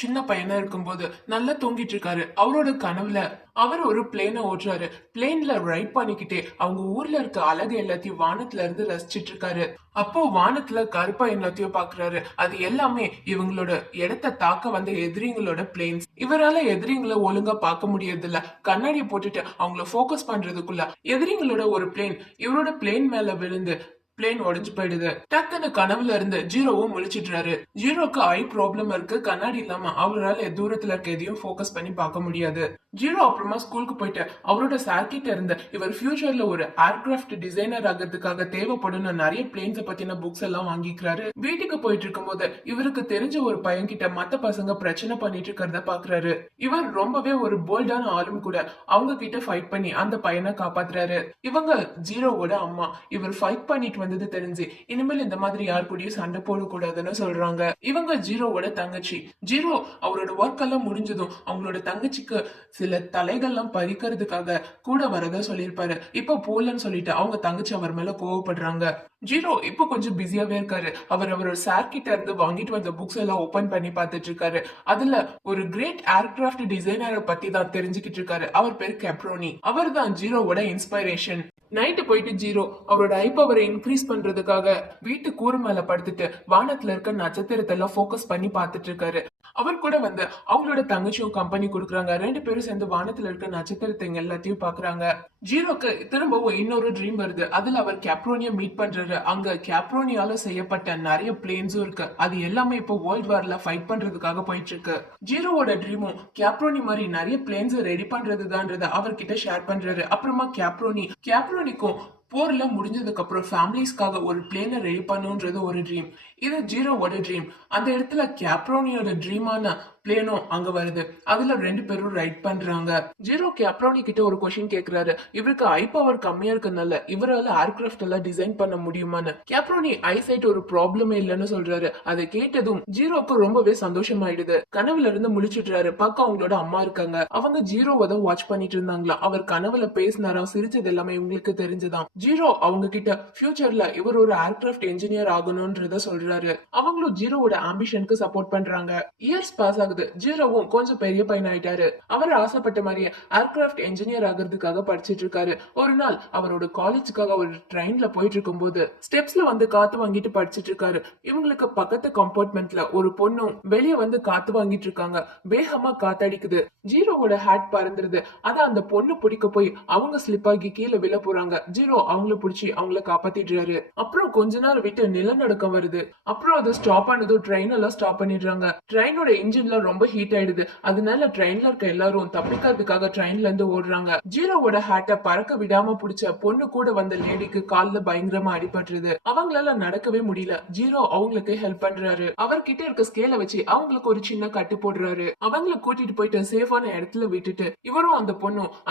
சின்ன பையனா இருக்கும்போது நல்லா தூங்கிட்டு இருக்காரு. அவரோட கனவுல அவர் ஒரு பிளேனை ஓட்டுறாரு. பிளேன்ல ரைட் பண்ணிக்கிட்டே அவங்க ஊர்ல இருக்க அழகு எல்லாத்தையும் வானத்துல இருந்து ரசிச்சிட்டு இருக்காரு. அப்போ வானத்துல கருப்பா எல்லாத்தையும் பாக்குறாரு. அது எல்லாமே இவங்களோட இடத்த தாக்க வந்த எதிரிங்களோட பிளேன்ஸ். இவரால எதிரிங்களை ஒழுங்கா பார்க்க முடியறது இல்ல. கண்ணாடி போட்டுட்டு அவங்கள போக்கஸ் பண்றதுக்குள்ள எதிரிங்களோட ஒரு பிளேன் இவரோட பிளேன் மேல விழுந்து பிளேன் உடைஞ்சு போயிடுது. டக்குன்னு கனவுல இருந்து ஜீரோவும் முழிச்சிடுறாரு. ஜீரோக்கு ஐ ப்ராப்ளம் இருக்கு. கண்ணாடி இல்லாம அவரால் தூரத்துல இருக்க எதையும் போக்கஸ் பண்ணி பார்க்க முடியாது. ஜீரோ அப்புறமா ஸ்கூலுக்கு போயிட்டு அவரோட சார் கிட்ட இருந்து இவர் ஃபியூச்சர்ல ஒரு ஏர்கிராஃப்ட் டிசைனர் ஆகிறதுக்காக தேவைப்படும் நிறைய பிளேன்ஸை பத்தின புக்ஸ் எல்லாம் வாங்கிக்கிறாரு. வீட்டுக்கு போயிட்டு இருக்கும்போது இவருக்கு தெரிஞ்ச ஒரு பையன் கிட்ட மத்த பசங்க பிரச்சனை பண்ணிட்டு இருக்கிறத பாக்குறாரு. இவர் ரொம்பவே ஒரு போல்டான ஆளும் கூட. அவங்க கிட்ட ஃபைட் பண்ணி அந்த பையனை காப்பாத்துறாரு. இவங்க ஜீரோவோட அம்மா. இவர் ஃபைட் பண்ணிட்டு வந்தது தெரிஞ்சு இனிமேல் இந்த மாதிரி யார் கூடயும் சண்டை போடக்கூடாதுன்னு சொல்றாங்க. இவங்க ஜீரோவோட தங்கச்சி. ஜீரோ அவரோட ஒர்க் எல்லாம் முடிஞ்சதும் அவங்களோட தங்கச்சிக்கு சில தலைகள்லாம் பறிக்கிறதுக்காக கூட வரதா சொல்லியிருப்பாரு. இப்ப போலன்னு சொல்லிட்டு அவங்க தங்கச்சி அவர் மேல கோவப்படுறாங்க. ஜீரோ இப்போ கொஞ்சம் பிஸியாவே இருக்காரு. அவரோட சார் கிட்ட இருந்து வாங்கிட்டு வந்த புக்ஸ் எல்லாம் ஓபன் பண்ணி பார்த்துட்டு இருக்காரு. அதுல ஒரு கிரேட் ஏர்கிராஃப்ட் டிசைனரை பத்தி தான் தெரிஞ்சுக்கிட்டு இருக்காரு. அவர் பேர் கெப்ரோனி. அவர் தான் ஜீரோவோட இன்ஸ்பிரேஷன். நைட்டு போயிட்டு ஜீரோ அவரோட ஐ பவரை இன்க்ரீஸ் பண்றதுக்காக வீட்டு கூறு மேல படுத்துட்டு வானத்துல இருக்க நட்சத்திரத்தை எல்லாம் போக்கஸ் பண்ணி பார்த்துட்டு இருக்காரு. அவர் கூட வந்து அவங்களோட தங்கச்சியும் கம்பெனி கொடுக்குறாங்க. ரெண்டு பேரும் சேர்ந்து வானத்துல இருக்க நட்சத்திரத்தை எல்லாத்தையும் பாக்குறாங்க. ஜீரோக்கு திரும்பவும் இன்னொரு ட்ரீம் வருது. அதுல அவர் கேப்ரோனிய மீட் பண்றாரு. அங்க கேப்ரோனியால செய்யப்பட்ட நிறைய பிளேன்ஸும் இருக்கு. அது எல்லாமே இப்போ வேர்ல்ட் வார்ல ஃபைட் பண்றதுக்காக போயிட்டு இருக்கு. ஜீரோவோட ட்ரீமும் கேப்ரோனி மாதிரி நிறைய பிளேன்ஸ் ரெடி பண்றதுதான்றத அவர்கிட்ட ஷேர் பண்றாரு. அப்புறமா கேப்ரோனிக்கும் போர்ல முடிஞ்சதுக்கு அப்புறம் ஃபேமிலிஸ்க்காக ஒரு பிளேனை ரெடி பண்ணுன்றது ஒரு ட்ரீம். இது ஜீரோவோட ட்ரீம். அந்த இடத்துல கேப்ரோனியோட ட்ரீமான பிளேனும் அங்க வருது. அதுல ரெண்டு பேரும் ரைட் பண்றாங்க. ஜீரோ கேப்ரோனி கிட்ட ஒரு கொஸ்டின் கேக்குறாரு. இவருக்கு ஐ பவர் கம்மியா இருக்கனால இவரால ஏர்கிராஃப்ட் எல்லாம் டிசைன் பண்ண முடியுமான்னு. கேப்ரோனி ஐசைட் ஒரு ப்ராப்ளமே இல்லைன்னு சொல்றாரு. அதை கேட்டதும் ஜீரோக்கு ரொம்பவே சந்தோஷமாயிடுது. கனவுல இருந்து முழிச்சிடுறாரு. பக்கம் அவங்களோட அம்மா இருக்காங்க. அவங்க ஜீரோவை தான் வாட்ச் பண்ணிட்டு இருந்தாங்களா. அவர் கனவுல பேசினாரா, சிரிச்சது எல்லாமே இவங்களுக்கு தெரிஞ்சுதான். ஜீரோ அவங்க கிட்ட ஃபியூச்சர்ல இவர் ஒரு ஏர்கிராஃப்ட் என்ஜினியர் ஆகணும்ன்றத சொல்றாரு. அவங்களும் ஜீரோவோட ஆம்பிஷனுக்கு சப்போர்ட் பண்றாங்க. இயர்ஸ் பாஸ் ஆகுது. ஜீரோவும் கொஞ்சம் பெரிய பையன் ஆயிட்டாரு. அவர் ஆசைப்பட்ட மாதிரியே ஏர்கிராஃப்ட் என்ஜினியர் ஆகிறதுக்காக படிச்சிட்டு இருக்காரு. ஒரு நாள் அவரோட காலேஜுக்காக ஒரு ட்ரெயின்ல போயிட்டு இருக்கும் போது ஸ்டெப்ஸ்ல வந்து காத்து வாங்கிட்டு படிச்சிட்டு இருக்காரு. இவங்களுக்கு பக்கத்து கம்பார்ட்மெண்ட்ல ஒரு பொண்ணும் வெளியே வந்து காத்து வாங்கிட்டு இருக்காங்க. வேகமா காத்தடிக்குது. ஜீரோவோட ஹேட் பறந்துருது. அத அந்த பொண்ணு பிடிக்க போய் அவங்க ஸ்லிப் ஆகி கீழே விழ போறாங்க. ஜீரோ அவங்கள பிடிச்சி அவங்கள காப்பாத்திடுறாரு. அப்புறம் கொஞ்ச நாள் விட்டு நிலநடுக்கம் வருது. அப்புறம் அது ஸ்டாப் ஆனதும் ட்ரெயின் எல்லாம் ஸ்டாப் பண்ணிடுறாங்க. ட்ரெயினோட இன்ஜின்ல ரொம்ப ஹீட் ஆயிடுது. அதனால ட்ரெயின்ல இருக்க எல்லாரும் தப்பிக்கிறதுக்காக ட்ரெயின்ல இருந்து ஓடுறாங்க. ஜீரோவோட ஹேட்டை பறக்க விடாம பிடிச்ச பொண்ணு கூட வந்த லேடிக்கு கால்ல பயங்கரமா அடிபட்டுருது. அவங்களால நடக்கவே முடியல. ஜீரோ அவங்களுக்கு ஹெல்ப் பண்றாரு. அவர்கிட்ட இருக்க ஸ்கேல வச்சு அவங்களுக்கு ஒரு சின்ன கட்டு போடுறாரு. அவங்கள கூட்டிட்டு போயிட்டு சேஃபான இடத்துல விட்டுட்டு இவரும்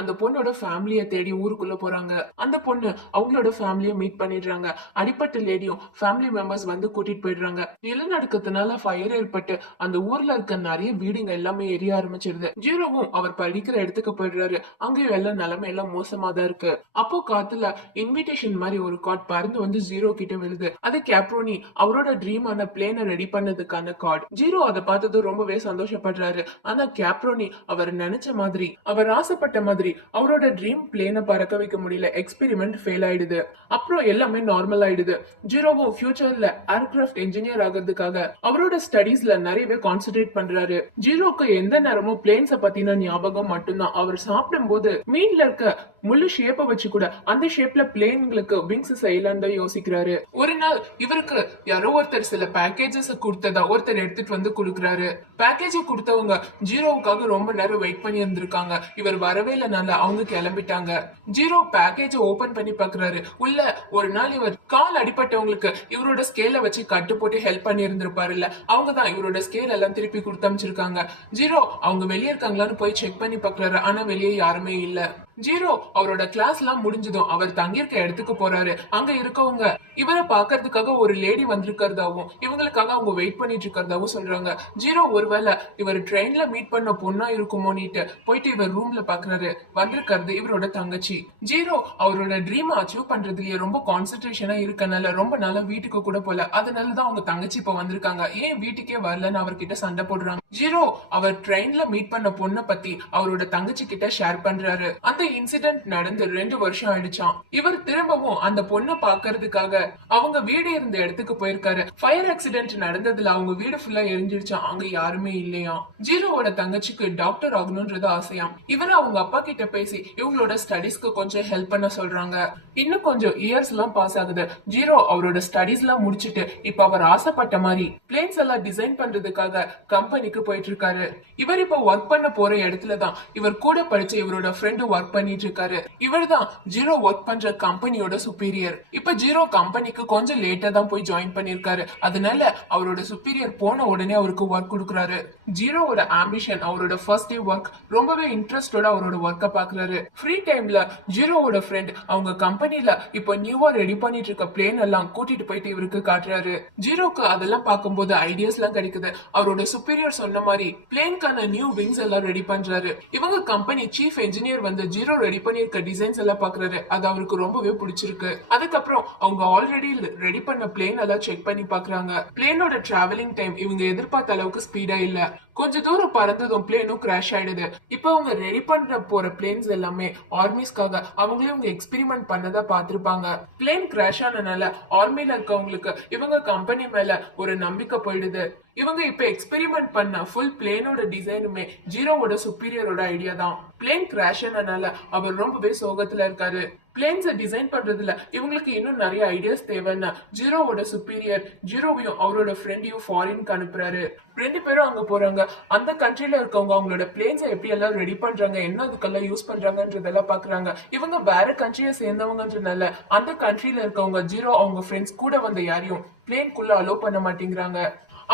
அந்த பொண்ணோட ஃபேமிலிய தேடி ஊருக்குள்ள போறாங்க. அந்த பொண்ணு அவங்களோட ஃபேமிலிய மீட் பண்ணிடுறாங்க. அடிப்பட்ட லேடியும் ஃபேமிலி மெம்பர்ஸ் வந்து கூட்டிட்டு போயிடுறாங்க. நிலநடுக்கத்தினால ஃபயர் ஏற்பட்டு அந்த ஊர்ல இருக்க நிறைய வீடுங்க எல்லாமே எரிய ஆரம்பிச்சிருது. ஜீரோவும் அவர் படிக்கிற இடத்துக்கு போயிடுறாரு. அங்கேயும் எல்லாம் நிலைமை எல்லாம் மோசமா தான் இருக்கு. அப்போ காத்துல இன்விடேஷன் மாதிரி ஒரு கார்ட் பறந்து வந்து ஜீரோ கிட்ட விழுது. அது கேப்ரோனி அவரோட ட்ரீமான பிளேனை ரெடி பண்ணதுக்கான கார்டு. ஜீரோ அதை பார்த்தது ரொம்பவே சந்தோஷப்படுறாரு. ஆனா கேப்ரோனி அவர் நினைச்ச மாதிரி, அவர் ஆசைப்பட்ட மாதிரி அவரோட ட்ரீம் பிளேனை பறக்க வைக்க முடியல. எக்ஸ்பெரிமெண்ட் ஃபெயில் ஆயிடுது. அப்புறம் எல்லாமே நார்மல் ஆயிடுது. ஜீரோவும் ஃபியூச்சர்ல ஏர்கிராஃப்ட் என்ஜினியர் ஆகிறதுக்காக அவரோட ஸ்டடீஸ்ல நிறையவே கான்சென்ட்ரேட் பண்றாரு. ஜீரோக்கு எந்த நேரமும் பிளேன்ஸ பத்தின ஞாபகம் மட்டும்தான். அவர் சாப்பிடும் போது மீன்ல இருக்க முள்ளு ஷேப்ப வச்சு கூட அந்த ஷேப்ல பிளேன்களுக்கு விங்ஸ் செய்யலான்னு யோசிக்கிறாரு. ஒரு நாள் இவருக்கு யாரோ ஒருத்தர் சில பேக்கேஜஸ் கொடுத்ததா ஒருத்தர் எடுத்துட்டு வந்து கொடுக்குறாரு. பேக்கேஜ் கொடுத்தவங்க ஜீரோவுக்காக ரொம்ப நேரம் வெயிட் பண்ணி இருந்திருக்காங்க. இவர் வரவே இல்லைனால அவங்க கிளம்பிட்டாங்க. ஜீரோ பேக்கேஜ் ஓபன் பண்ணி பாக்குறாரு. உள்ள ஒரு நாள் இவர் கால் அடிப்பட்டவங்களுக்கு இவரோட ஸ்கேல வச்சு கட்டு போட்டு ஹெல்ப் பண்ணி இருந்திருப்பாரு இல்ல, அவங்க தான் இவரோட ஸ்கேல் எல்லாம் திருப்பி கொடுத்து அமைச்சிருக்காங்க. ஜீரோ அவங்க வெளியே இருக்காங்களான்னு போய் செக் பண்ணி பாக்குறாரு. ஆனா வெளியே யாருமே இல்ல. ஜீரோ அவரோட கிளாஸ் எல்லாம் முடிஞ்சதும் அவர் தங்கியிருக்க இடத்துக்கு போறாரு. அங்க இருக்கவங்க இவரை பாக்குறதுக்காக ஒரு லேடி வந்திருக்கிறதாவும் இவங்களுக்காக அவங்க வெயிட் பண்ணிட்டு இருக்கிறதாவும் சொல்றாங்க. ஜீரோ ஒருவேளை இவர் ட்ரெயின்ல மீட் பண்ண பொண்ணா இருக்குமோனிட்டு போயிட்டு இவர் ரூம்ல பாக்குறாரு. வந்திருக்கிறது இவரோட தங்கச்சி. ஜீரோ அவரோட ட்ரீம் அச்சீவ் பண்றதுலயே ரொம்ப கான்சென்ட்ரேஷனா இருக்கனால ரொம்ப நாளா வீட்டுக்கு கூட போல. அதனாலதான் அவங்க தங்கச்சி இப்ப வந்திருக்காங்க. ஏன் வீட்டுக்கே வரலன்னு அவர்கிட்ட சண்டை போடுறாங்க. ஜீரோ அவர் ட்ரெயின்ல மீட் பண்ண பொண்ணை பத்தி அவரோட தங்கச்சி கிட்ட ஷேர் பண்றாரு. அந்த இன்சிடென்ட் நடந்து 2 வருஷம் ஆயிடுச்சான். இவர் திரும்பவும் அந்த பொண்ணை பாக்குறதுக்காக அவங்க வீடு இருந்த இடத்துக்கு போயிருக்காரு. ஃபயர் ஆக்சிடென்ட் நடந்ததுல அவங்க வீடு ஃபுல்லா எரிஞ்சிருச்சான். அங்க யாருமே இல்லையா. ஜீரோவோட தங்கச்சிக்கு டாக்டர் ஆகணும்ன்றது ஆசையாம். இவரு அவங்க அப்பா கிட்ட பேசி இவங்களோட ஸ்டடீஸ்க்கு கொஞ்சம் ஹெல்ப் பண்ண சொல்றாங்க. இன்னும் கொஞ்சம் இயர்ஸ் எல்லாம் பாஸ் ஆகுது. ஜீரோ அவரோட ஸ்டடீஸ் எல்லாம் முடிச்சிட்டு இப்ப அவர் ஆசைப்பட்ட மாதிரி பிளேன்ஸ் எல்லாம் டிசைன் பண்றதுக்காக கம்பெனிக்கு போயிட்டு இருக்காரு. இவர் இப்ப ஒர்க் பண்ண போற இடத்துலதான் இவர் கூட படிச்ச இவரோட ஃப்ரெண்டு ஒர்க் பண்ணிட்டு இருக்காரு. இவர் தான் ஜீரோ ஒர்க் பண்ற கம்பெனியோட சுப்பீரியர். இப்ப ஜீரோ கம்பெனிக்கு கொஞ்சம் லேட்டா தான் போய் ஜாயின் பண்ணிருக்காரு. அதனால அவரோட சுப்பீரியர் போன உடனே அவருக்கு ஒர்க் கொடுக்குறாரு. ஜீரோவோட ஆம்பிஷன் அவரோட ஃபர்ஸ்ட் டே ஒர்க். ரொம்பவே இன்ட்ரெஸ்டோட அவரோட ஒர்க்க பாக்குறாரு. ஃப்ரீ டைம்ல ஜீரோவோட ஃப்ரெண்ட் அவங்க கம்பெனில இப்ப நியூவா ரெடி பண்ணிட்டு இருக்க பிளேன் எல்லாம் கூட்டிட்டு போயிட்டு இவருக்கு காட்டுறாரு. ஜீரோக்கு அதெல்லாம் பார்க்கும்போது ஐடியாஸ் எல்லாம் கிடைக்குது. அவரோட சுப்பீரியர் சொன்ன மாதிரி பிளேன்கான நியூ விங்ஸ் எல்லாம் ரெடி பண்றாரு. இவங்க கம்பெனி சீஃப் என்ஜினியர் வந்து ஜீரோ ரெடி பண்ணிருக்க டிசைன்ஸ் எல்லாம் பாக்குறாரு. அது அவருக்கு ரொம்பவே பிடிச்சிருக்கு. அதுக்கப்புறம் அவங்க ஆல்ரெடி ரெடி பண்ண பிளேன் எல்லாம் செக் பண்ணி பாக்குறாங்க. பிளேனோட டிராவலிங் டைம் இவங்க எதிர்பார்த்த அளவுக்கு ஸ்பீடா இல்ல. கொஞ்ச தூரம் பறந்ததும் பிளேனும் கிராஷ் ஆயிடுது. இப்ப அவங்க ரெடி பண்ற போற பிளேன்ஸ் எல்லாமே ஆர்மிஸ்க்காக அவங்களே அவங்க எக்ஸ்பெரிமெண்ட் பண்ணதா பாத்திருப்பாங்க. பிளேன் கிராஷ் ஆனனால ஆர்மில இருக்கவங்களுக்கு இவங்க கம்பெனி மேல ஒரு நம்பிக்கை போயிடுது. இவங்க இப்ப எக்ஸ்பெரிமெண்ட் பண்ண ஃபுல் பிளேனோட டிசைனுமே ஜீரோவோட சுப்பீரியரோட ஐடியா தான். பிளேன் கிராஷ் ஆனனால அவர் ரொம்பவே சோகத்துல இருக்காரு. பிளேன்ஸை டிசைன் பண்றதுல இவங்களுக்கு இன்னும் நிறைய ஐடியாஸ் தேவைன்னா ஜீரோவோட சுப்பீரியர் ஜீரோவையும் அவரோட ஃப்ரெண்டையும் ஃபாரினுக்கு அனுப்புறாரு. 2 பேரும் அங்க போறாங்க. அந்த கண்ட்ரில இருக்கவங்க அவங்களோட பிளேன்ஸை எப்படி எல்லாம் ரெடி பண்றாங்க, என்ன அதுக்கெல்லாம் யூஸ் பண்றாங்கன்றதெல்லாம் பாக்குறாங்க. இவங்க வேற கண்ட்ரியை சேர்ந்தவங்கன்றனால அந்த கண்ட்ரில இருக்கவங்க ஜீரோ அவங்க ஃப்ரெண்ட்ஸ் கூட வந்த யாரையும் பிளேன்குள்ள அலோவ் பண்ண மாட்டேங்கிறாங்க.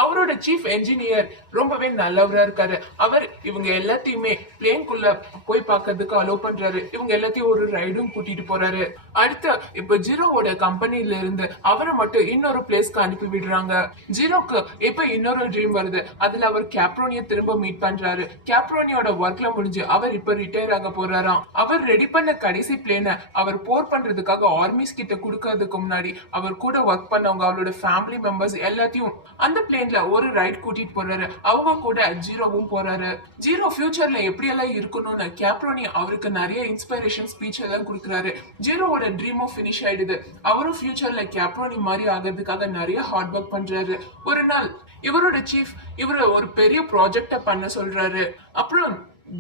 அவரோட சீஃப் என்ஜினியர் ரொம்பவே நல்லவரா இருக்காரு. அவர் இவங்க எல்லாத்தையுமே பிளேன்குள்ள போய் பார்க்கறதுக்கு அலோவ் பண்றாரு. இவங்க எல்லாத்தையும் ஒரு ரைடும் கூட்டிட்டு போறாரு. அடுத்து இப்ப ஜீரோவோட கம்பெனில இருந்து அவரை மட்டும் இன்னொரு பிளேஸ்க்கு அனுப்பி விடுறாங்க. ஜீரோக்கு இப்ப இன்னொரு ட்ரீம் வருது. அதுல அவர் கேப்ரோனிய திரும்ப மீட் பண்றாரு. கேப்ரோனியோட ஒர்க்ல முடிஞ்சு அவர் இப்ப ரிட்டையர் ஆக போறாராம். அவர் ரெடி பண்ண கடைசி பிளேனை அவர் போர் பண்றதுக்காக ஆர்மிஸ் கிட்ட கொடுக்கறதுக்கு முன்னாடி அவர் கூட ஒர்க் பண்ணவங்க அவரோட ஃபேமிலி மெம்பர்ஸ் எல்லாத்தையும் அந்த பிளேன் ஒரு ரைட் கூட்டிட்டு போறாரு. அவங்க கூட ஜீரோவும் போறாரு. ஜீரோ ஃபியூச்சர்ல எப்படி எல்லாம் இருக்கணும்னு கேப்ரோனி அவருக்கு நிறைய இன்ஸ்பிரேஷன் ஸ்பீச் எல்லாம் கொடுக்குறாரு. ஜீரோவோட ட்ரீமும் பினிஷ் ஆயிடுது. அவரும் ஃபியூச்சர்ல கேப்ரோனி மாதிரி ஆகிறதுக்காக நிறைய ஹார்ட் ஒர்க் பண்றாரு. ஒரு நாள் இவரோட சீஃப் இவரை ஒரு பெரிய ப்ராஜெக்ட பண்ண சொல்றாரு. அப்புறம்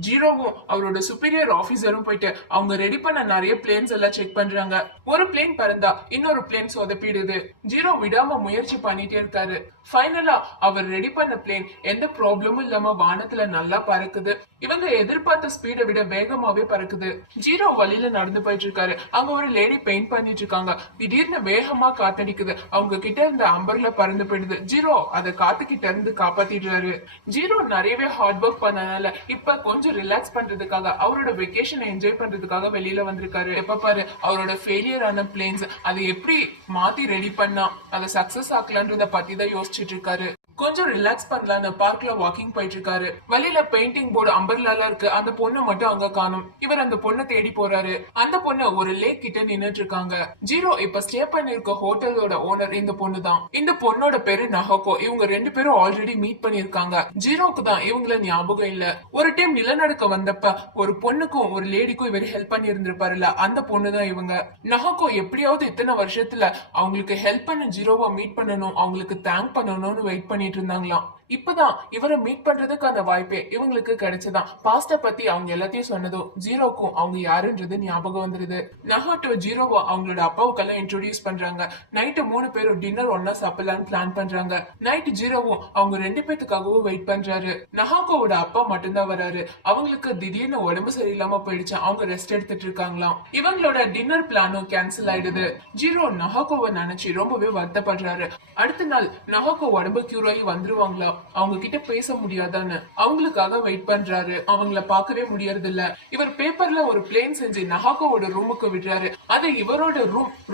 ஜீரோவும் அவரோட சுப்பீரியர் ஆபீசரும் போயிட்டு அவங்க ரெடி பண்ண நிறைய பிளேன்ஸ் எல்லாம் செக் பண்றாங்க. ஒரு பிளேன் பறந்தா இன்னொரு பிளேன் சொதப்பிடுது. ஜீரோ விடாம முயற்சி பண்ணிட்டே இருக்காரு. ஃபைனலா அவர் ரெடி பண்ண பிளேன் எந்த ப்ராப்ளமும் இல்லாம வானத்துல நல்லா பறக்குது. இவங்க எதிர்பார்த்த ஸ்பீடை விட வேகமாவே பறக்குது. ஜீரோ வழியில நடந்து போயிட்டு இருக்காரு. அங்க ஒரு லேடி பெயிண்ட் பண்ணிட்டு இருக்காங்க. திடீர்னு வேகமா காத்தடிக்குது. அவங்க கிட்ட இருந்த அம்பர்ல பறந்து போயிடுது. ஜீரோ அதை காத்து கிட்ட இருந்து காப்பாத்திடுறாரு. ஜீரோ நிறையவே ஹார்ட் ஒர்க் பண்ணனால இப்ப கொஞ்சம் ரிலாக்ஸ் பண்றதுக்காக அவரோட வெக்கேஷனை என்ஜாய் பண்றதுக்காக வெளியில வந்திருக்காரு. எப்ப பாரு அவரோட ஃபெயிலியர் ஆன பிளேன்ஸ் அதை எப்படி மாத்தி ரெடி பண்ணா அதை சக்சஸ் ஆக்கலான்றத பத்தி தான் யோசிச்சுட்டு இருக்காரு. கொஞ்சம் ரிலாக்ஸ் பண்ணலான்னு பார்க்ல வாக்கிங் போயிட்டு இருக்காரு. வழியில பெயிண்டிங் போர்டு அம்பர்லால இருக்கு. அந்த பொண்ணு மட்டும் அங்க காணும். இவர் அந்த பொண்ணை தேடி போறாரு. அந்த பொண்ணு ஒரு லேக் கிட்ட நின்னுட்டு இருக்காங்க. ஜீரோ இப்ப ஸ்டே பண்ணிருக்க ஹோட்டலோட ஓனர் இந்த பொண்ணு தான். இந்த பொண்ணோட பேரு நஹோகோ. இவங்க 2 பேரும் ஆல்ரெடி மீட் பண்ணிருக்காங்க. ஜீரோக்கு தான் இவங்கள ஞாபகம் இல்ல. ஒரு டைம் நிலநடுக்க வந்தப்ப ஒரு பொண்ணுக்கும் ஒரு லேடிக்கும் இவர் ஹெல்ப் பண்ணி இருந்திருப்பாருல, அந்த பொண்ணு தான் இவங்க. நஹோகோ எப்படியாவது இத்தனை வருஷத்துல அவங்களுக்கு ஹெல்ப் பண்ண ஜீரோவை மீட் பண்ணணும், அவங்களுக்கு தேங்க் பண்ணணும்னு வெயிட் பண்ணிட்டு இருந்தாங்களாம். இப்பதான் இவரை மீட் பண்றதுக்கான வாய்ப்பே இவங்களுக்கு கிடைச்சதான். பாஸ்ட பத்தி அவங்க எல்லாத்தையும் சொன்னதும் ஜீரோக்கும் அவங்க யாருன்றது ஞாபகம் வந்துருது. நஹோட்டோ ஜீரோவோ அவங்களோட அப்பாவுக்கெல்லாம் இன்ட்ரோடியூஸ் பண்றாங்க. நைட்டு 3 பேரும் டின்னர் ஒன்னா சாப்பிடலான்னு பிளான் பண்றாங்க. நைட் ஜீரோவும் அவங்க 2 பேத்துக்காகவும் வெயிட் பண்றாரு. நஹோக்கோவோட அப்பா மட்டும்தான் வராரு. அவங்களுக்கு திடீர்னு உடம்பு சரியில்லாம போயிடுச்சு. அவங்க ரெஸ்ட் எடுத்துட்டு இருக்காங்களாம். இவங்களோட டின்னர் பிளானும் கேன்சல் ஆயிடுது. ஜீரோ நஹோக்கோவை நினைச்சு ரொம்பவே வருத்தப்படுறாரு. அடுத்த நாள் நஹோக்கோ உடம்பு கியூர் ஆகி வந்துருவாங்களா அவங்க கிட்ட பேச முடியாதான்னு அவங்களுக்காக வெயிட் பண்றாரு. அவங்கள பார்க்கவே முடியறது இல்ல. இவர் பேப்பர்ல ஒரு பிளேன் செஞ்சு நஹாக்கோவோட ரூமுக்கு விடுறாரு. அது இவரோட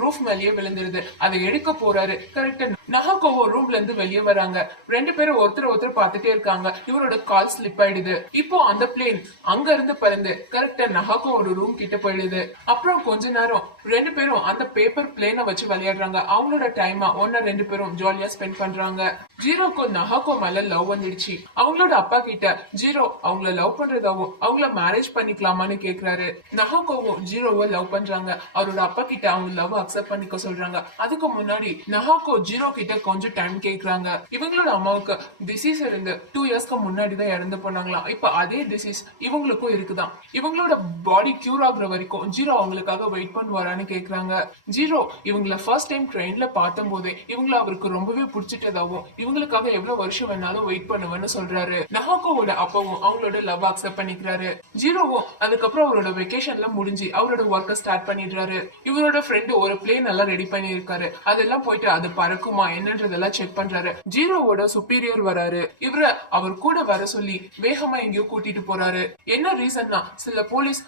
ரூஃப் மேலேயே விழுந்துருது. அதை எடுக்க போறாரு. கரெக்டா நஹாக்கோவோ ரூம்ல இருந்து வெளியே வராங்க. ரெண்டு பேரும் ஒருத்தர் பார்த்துட்டே இருக்காங்க. இவரோட கால் ஸ்லிப் ஆயிடுது. இப்போ அந்த பிளேன் அங்க இருந்து பறந்து கரெக்டா நஹாக்கோவோட ரூம் கிட்ட போயிடுது. அப்புறம் கொஞ்ச நேரம் ரெண்டு பேரும் அந்த பேப்பர் பிளேனை வச்சு விளையாடுறாங்க. அவங்களோட டைமா ஒன்னா ரெண்டு பேரும் ஜாலியா ஸ்பெண்ட் பண்றாங்க. ஜீரோக்கு நஹாக்கோ மேல லவ் வந்துடுச்சு. அவங்களோட அப்பா கிட்ட ஜீரோ அவங்கள லவ் பண்றதாவும் அவங்கள மேரேஜ் பண்ணிக்கலாமான்னு கேக்குறாரு. நஹாக்கோவும் ஜீரோவை லவ் பண்றாங்க. அவரோட அப்பா கிட்ட அவங்க லவ் அக்செப்ட் பண்ணிக்க சொல்றாங்க. அதுக்கு முன்னாடி நஹாக்கோ ஜீரோ கிட்ட கொஞ்சம் டைம் கேக்குறாங்க. இவங்களோட அம்மாவுக்கு டிசீஸ் இருந்து 2 இயர்ஸ்க்கு முன்னாடி தான் இறந்து போனாங்களாம். இப்ப அதே டிசீஸ் இவங்களுக்கும் இருக்குதான். இவங்களோட பாடி கியூர் ஆகுற வரைக்கும் ஜீரோ அவங்களுக்காக வெயிட் பண்ணுவாரான்னு கேக்குறாங்க. ஜீரோ இவங்கள ஃபர்ஸ்ட் டைம் ட்ரெயின்ல பார்த்தும் போதே இவங்கள அவருக்கு ரொம்பவே பிடிச்சிட்டதாவும் இவங்களுக்காக எவ்வளவு வருஷம் வேணாலும் வெயிட் பண்ணுவேன்னு சொல்றாரு. நஹாக்கோவோட அப்பாவும் அவங்களோட லவ் அக்செப்ட் பண்ணிக்கிறாரு. ஜீரோவும் அதுக்கப்புறம் அவரோட வெக்கேஷன்ல முடிஞ்சு அவரோட ஒர்க்க ஸ்டார்ட் பண்ணிடுறாரு. இவரோட ஃப்ரெண்டு ஒரு பிளேன் எல்லாம் ரெடி பண்ணி இருக்காரு. அதெல்லாம் போயிட்டு அது பறக்குமா என்னன்றதெல்லாம் செக் பண்றாரு. ஜீரோவோட சுப்பீரியர் வராரு. இவர அவர் கூட வர சொல்லி வேகமா எங்கேயோ கூட்டிட்டு போறாரு. என்ன ரீசன்னா சில போலீஸ்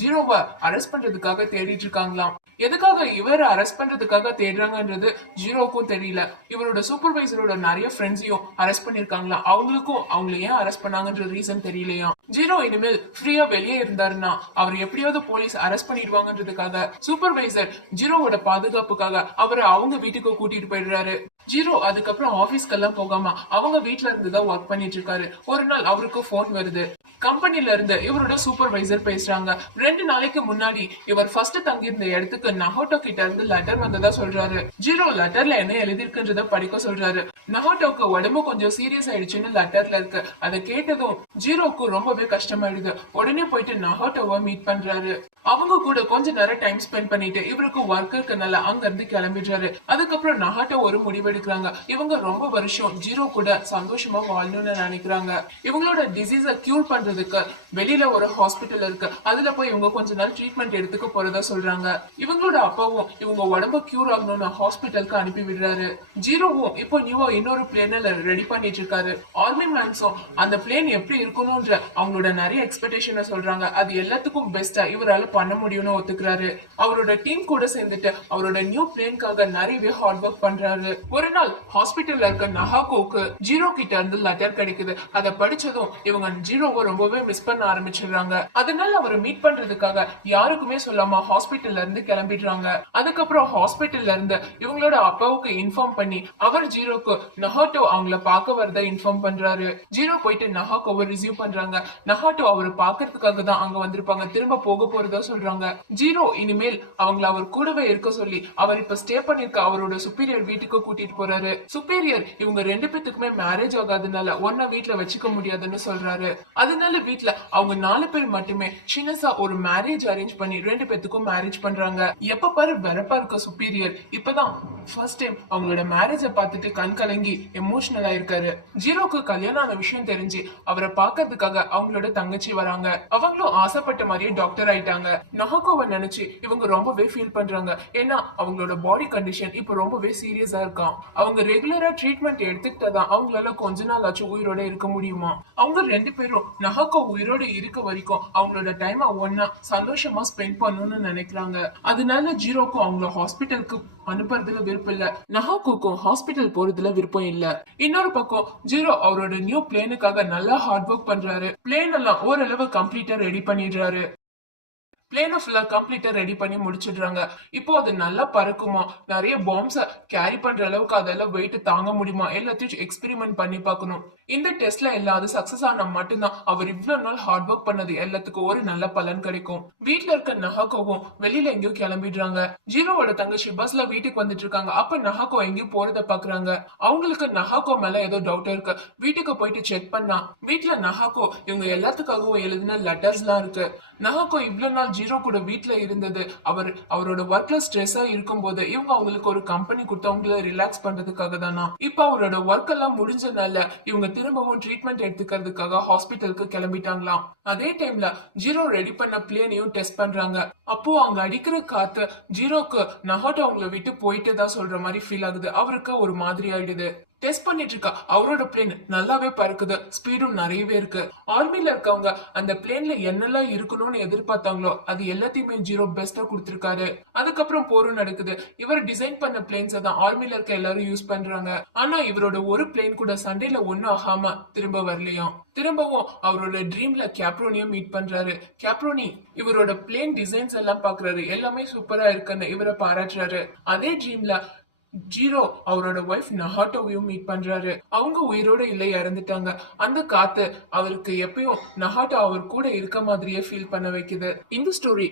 ஜீரோவை அரெஸ்ட் பண்றதுக்காக தேடிட்டு இருக்காங்களாம். எதுக்காக இவரை அரெஸ்ட் பண்றதுக்காக தேடுறாங்கன்றது ஜீரோக்கும் தெரியல. இவரோட சூப்பர்வைசரோட நிறைய ஃப்ரெண்ட்ஸையும் அரெஸ்ட் பண்ணிருக்காங்களா. அவங்களுக்கும் அவங்கள ஏன் அரெஸ்ட் பண்ணாங்கன்ற ரீசன் தெரியலையா. ஜீரோ இனிமேல் ஃப்ரீயா வெளியே இருந்தாருன்னா அவர் எப்படியாவது போலீஸ் அரெஸ்ட் பண்ணிடுவாங்கன்றதுக்காக சூப்பர்வைசர் ஜீரோவோட பாதுகாப்புக்காக அவரை அவங்க வீட்டுக்கு கூட்டிட்டு போயிடுறாரு. ஜீரோ அதுக்கப்புறம் ஆபீஸ்க்கெல்லாம் போகாம அவங்க வீட்டுல இருந்துதான் ஒர்க் பண்ணிட்டு இருக்காரு. ஒரு நாள் அவருக்கு போன் வருது. கம்பெனில இருந்து இவரோட சூப்பர்வைசர் பேசுறாங்க. 2 நாளைக்கு முன்னாடி இவர் ஃபர்ஸ்ட் தங்கியிருந்த இடத்துக்கு நஹோட்டோ கிட்ட இருந்து லெட்டர் வந்ததா சொல்றாரு. ஜீரோ லெட்டர்ல என்ன எழுதிருக்குன்றத படிக்க சொல்றாரு. நஹோட்டோக்கு உடம்பு கொஞ்சம் சீரியஸ் ஆயிடுச்சுன்னு லெட்டர்ல இருக்கு. அதை கேட்டதும் ஜீரோக்கு ரொம்பவே கஷ்டமாயிடுது. உடனே போயிட்டு நஹோட்டோவை மீட் பண்றாரு. அவங்க கூட கொஞ்ச நேரம் டைம் ஸ்பெண்ட் பண்ணிட்டு இவருக்கு ஒர்க் இருக்கனால அங்க இருந்து கிளம்பிடுறாரு. அதுக்கப்புறம் நஹாட்டோ ஒரு முடிவெடுக்கிறாங்க. இவங்க ரொம்ப வருஷம் ஜீரோ கூட சந்தோஷமா வாழணும்னு நினைக்கிறாங்க. இவங்களோட டிசீஸ கியூர் பண்றதுக்கு வெளியில ஒரு ஹாஸ்பிட்டல் இருக்கு. அதுல போய் இவங்க கொஞ்ச நேரம் ட்ரீட்மெண்ட் எடுத்துக்க போறதா சொல்றாங்க. இவங்களோட அப்பாவும் இவங்க உடம்பு கியூர் ஆகணும்னு ஹாஸ்பிட்டலுக்கு அனுப்பி விடுறாரு. ஜீரோவும் இப்போ நியூவா இன்னொரு பிளேன்ல ரெடி பண்ணிட்டு இருக்காரு. ஆர்மி மேன்ஸும் அந்த பிளேன் எப்படி இருக்கணும்ன்ற அவங்களோட நிறைய எக்ஸ்பெக்டேஷனை சொல்றாங்க. அது எல்லாத்துக்கும் பெஸ்டா இவரால பண்ண முடியும்னு ஒத்துக்கிறாரு. அவரோட டீம் கூட சேர்ந்துட்டு அவரோட நியூ பிளேன்காக நிறையவே ஹார்ட் ஒர்க் பண்றாரு. ஒரு நாள் ஹாஸ்பிட்டல்ல இருக்க நஹாக்கோக்கு ஜீரோ கிட்ட இருந்து லெட்டர் கிடைக்குது. அதை படிச்சதும் இவங்க ஜீரோவை ரொம்பவே மிஸ் பண்ண ஆரம்பிச்சிடுறாங்க. அதனால அவரை மீட் பண்றதுக்காக யாருக்குமே சொல்லாம ஹாஸ்பிட்டல்ல இருந்து கிளம்பிடுறாங்க. அதுக்கப்புறம் ஹாஸ்பிட்டல்ல இருந்து இவங்களோட அப்பாவுக்கு இன்ஃபார்ம் பண்ணி அவர் ஜீரோக்கு நஹாட்டோ அவங்கள பார்க்க வரத இன்ஃபார்ம் பண்றாரு. ஜீரோ போயிட்டு நஹாக்கோவை ரிசீவ் பண்றாங்க. நஹாட்டோ அவரை பாக்குறதுக்காக தான் அங்க வந்திருப்பாங்க. திரும்ப போக போறதா சொல்றாங்க. ஜீரோ இனிமேல் அவங்கள அவர் கூடவே இருக்க சொல்லி அவர் இப்ப ஸ்டே பண்ணிருக்க அவரோட சுப்பீரியர் வீட்டுக்கு கூட்டிட்டு போறாரு. சுப்பீரியர் இவங்க 2 பேத்துக்குமே மேரேஜ் ஆகாதனால ஒன்னா வீட்டுல வச்சுக்க முடியாதுன்னு சொல்றாரு. அதனால வீட்டுல அவங்க 4 பேர் மட்டுமே சின்னசா ஒரு மேரேஜ் அரேஞ்ச் பண்ணி 2 பேத்துக்கும் மேரேஜ் பண்றாங்க. எப்ப பாரு வெறப்பா இருக்க சுப்பீரியர் இப்பதான் ஃபர்ஸ்ட் டைம் அவங்களோட மேரேஜ பார்த்துட்டு கண் கலங்கி எமோஷனல் ஆயிருக்காரு. ஜீரோக்கு கல்யாணம் ஆன விஷயம் தெரிஞ்சு அவரை பாக்கிறதுக்காக அவங்களோட தங்கச்சி வராங்க. அவங்களும் ஆசைப்பட்ட மாதிரியே டாக்டர் ஆயிட்டாங்க. நஹாக்கோவை நினைச்சு இவங்க ரொம்பவே ஃபீல் பண்றாங்க. ஏன்னா அவங்களோட பாடி கண்டிஷன் இப்ப ரொம்பவே சீரியஸா இருக்கான். அவங்க ரெகுலரா ட்ரீட்மெண்ட் எடுத்துக்கிட்டதான் அவங்களால கொஞ்ச நாள் ஆச்சு உயிரோட இருக்க முடியுமா. அவங்க 2 பேரும் நஹாக்கோ உயிரோட இருக்க வரைக்கும் அவங்களோட டைம் ஒன்னா சந்தோஷமா ஸ்பெண்ட் பண்ணணும்னு நினைக்கிறாங்க. அதனால ஜீரோக்கும் அவங்கள ஹாஸ்பிட்டலுக்கு அனுப்புறதுல விருப்பம் இல்ல. நஹாக்கோக்கும் ஹாஸ்பிட்டல் போறதுல விருப்பம் இல்ல. இன்னொரு பக்கம் ஜீரோ அவரோட நியூ பிளேனுக்காக நல்லா ஹார்ட் ஒர்க் பண்றாரு. பிளேன் எல்லாம் ஓரளவு கம்ப்ளீட்டா ரெடி பண்ணிடுறாரு. பிளேனை ஃபுல்லா கம்ப்ளீட்டா ரெடி பண்ணி முடிச்சிடுறாங்க. இப்போ அது நல்லா பறக்குமா, நிறைய பாம்ஸ கேரி பண்ற அளவுக்கு அதெல்லாம் வெயிட் தாங்க முடியுமா எல்லாத்தையும் எக்ஸ்பெரிமெண்ட் பண்ணி பார்க்கணும். இந்த டெஸ்ட்ல எல்லாம் அது சக்சஸ் ஆனா மட்டும்தான் அவர் இவ்வளவு நாள் ஹார்ட் ஒர்க் பண்ணது எல்லாத்துக்கும் ஒரு நல்ல பலன் கிடைக்கும். வீட்டுல இருக்க நஹாக்கோவும் வெளியில எங்கேயோ கிளம்பிடுறாங்க. ஜீரோவோட தங்கச்சி பஸ்ல வீட்டுக்கு வந்துட்டு இருக்காங்க. அப்ப நஹாக்கோ எங்கேயோ போறத பாக்குறாங்க. அவங்களுக்கு நஹாக்கோ மேல ஏதோ டவுட் இருக்கு. வீட்டுக்கு போயிட்டு செக் பண்ணா வீட்டுல நஹாக்கோ இவங்க எல்லாத்துக்காகவும் எழுதின லெட்டர்ஸ் எல்லாம் இருக்கு. நஹாக்கோ இவ்வளவு நாள் ஜீரோ கூட வீட்டுல இருந்தது அவரோட ஒர்க்ல ஸ்ட்ரெஸ்ஸா இருக்கும் போது இவங்க அவங்களுக்கு ஒரு கம்பெனி கொடுத்து அவங்கள ரிலாக்ஸ் பண்றதுக்காக தானா. இப்ப அவரோட ஒர்க் எல்லாம் முடிஞ்சனால இவங்க திரும்பவும் ட்ரீட்மெண்ட் எடுத்துக்கிறதுக்காக ஹாஸ்பிட்டலுக்கு கிளம்பிட்டாங்களாம். அதே டைம்ல ஜீரோ ரெடி பண்ண பிளேனையும் டெஸ்ட் பண்றாங்க. அப்போ அவங்க அடிக்கிற காத்து ஜீரோக்கு நஹாட்டோ அவங்கள விட்டு போயிட்டு தான் சொல்ற மாதிரி ஃபீல் ஆகுது. அவருக்கு ஒரு மாதிரி ஆயிடுது. டெஸ்ட் பண்ணிட்டு இருக்கா. அவரோட பிளேன் நல்லாவே பறக்குது, ஸ்பீடும் நிறையவே இருக்கு. ஆர்மில இருக்கவங்க அந்த பிளேன்ல என்னெல்லாம் இருக்கணும்னு எதிர்பார்த்தாங்களோ அது எல்லாத்தையுமே ஜீரோ பெஸ்டா கொடுத்திருக்காரு. அதுக்கப்புறம் போரும் நடக்குது. இவர் டிசைன் பண்ண பிளேன்ஸ் தான் ஆர்மில இருக்க எல்லாரும் யூஸ் பண்றாங்க. ஆனா இவரோட ஒரு பிளேன் கூட சண்டையில ஒண்ணும் ஆகாம திரும்ப வரலையாம். திரும்பவும் அவரோட ட்ரீம்ல கேப்ரோனியும் மீட் பண்றாரு. கேப்ரோனி இவரோட பிளேன் டிசைன்ஸ் எல்லாம் பாக்குறாரு. எல்லாமே சூப்பரா இருக்குன்னு இவரை பாராட்டுறாரு. அதே ட்ரீம்ல ஜீரோ அவரோட ஒய்ஃப் நஹாட்டோவையும் மீட் பண்றாரு. அவங்க உயிரோட இல்ல, இறந்துட்டாங்க. அந்த காத்து அவருக்கு எப்பயும் நஹாட்டோ அவர் கூட இருக்க மாதிரியே ஃபீல் பண்ண வைக்குது. இந்த ஸ்டோரி